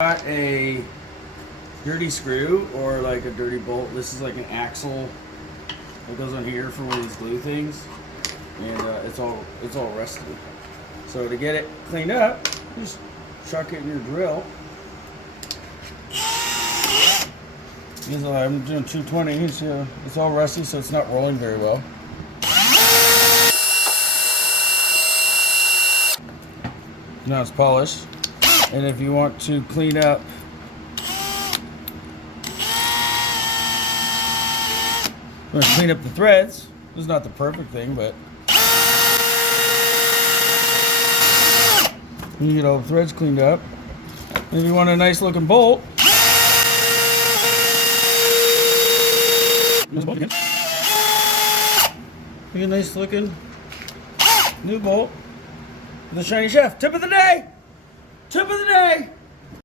Got a dirty screw or like a dirty bolt. This is like an axle that goes on here for one of these glue things, and it's all rusty. So to get it cleaned up, just chuck it in your drill. Because I'm doing 220, it's all rusty, so it's not rolling very well. Now it's polished. And if you want to clean up the threads, this is not the perfect thing, but you get all the threads cleaned up. And if you want a nice looking bolt, get a nice looking new bolt with the Shiny Chef. Tip of the day! Tip of the day!